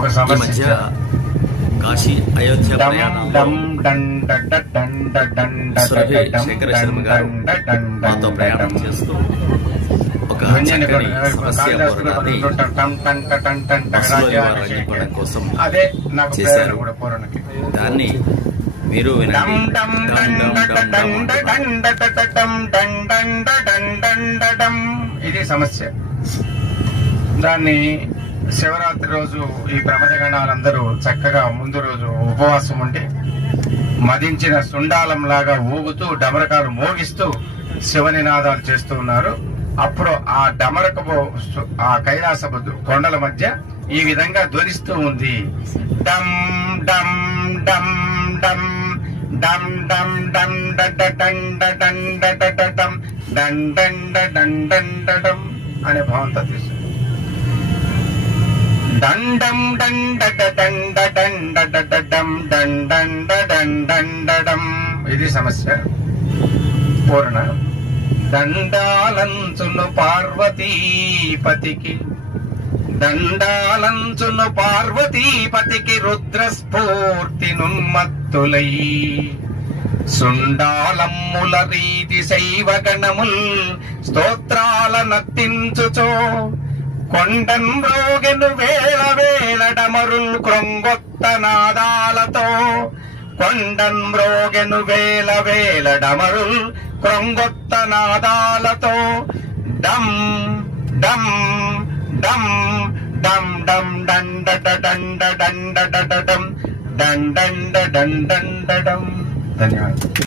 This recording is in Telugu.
ఒక సమస్య. కాశీ అయోధ్య శేఖర శర్మ గారు మాతో ప్రయాణం. చేస్తూ ఒక చక్కని సమస్య ట బస్సులో రాజ్యాభిషేకం. రంగిపడం కోసం అదే నాకు చేశారు. ప్రేరణ కూడా పూరణకి దాన్ని మీరు వినండి. ఇది సమస్య దాన్ని శివరాత్రి రోజు ఈ బ్రహ్మజగణాలందరూ చక్కగా ముందు రోజు ఉపవాసం ఉండి మదించిన సుండాలం లాగా ఊగుతూ డమరకాలు మోగిస్తూ శివనినాదాలు చేస్తూ ఉన్నారు. అప్పుడు ఆ డమరకపు ఆ కైలాసపు కొండల మధ్య ఈ విధంగా ధ్వనిస్తూ ఉంది. డమ్ డమ్ డమ్ డమ్ డమ్ డమ్ డమ్ డడ డండ డండ డడ డమ్ డం డండ డండండ అనే భావంతో తీసుకుంది దండం దండ దండ దండ డం దండండ. దండండడం ఇది సమస్య. పూర్ణ. దండాలంచును పార్వతీపతికి. దండాలంచును పార్వతీపతికి రుద్రస్ఫూర్తి నున్మత్తులై సుండాలమ్ముల రీతి శైవగణముల్ స్తోత్రాల నత్తించుచో కొండన్ రోగెను వేల వేలడమరుల్ క్రొంగొత్త నాదాలతో. కొండన్ మ్రోగెను వేల వేలడమరుల్ క్రొంగొత్త నాదాలతో. డమ్ డమ్ డమ్ డమ్ డమ్ డండ డండ డండ డం డండండ డండండడం ధన్యవాదాలు.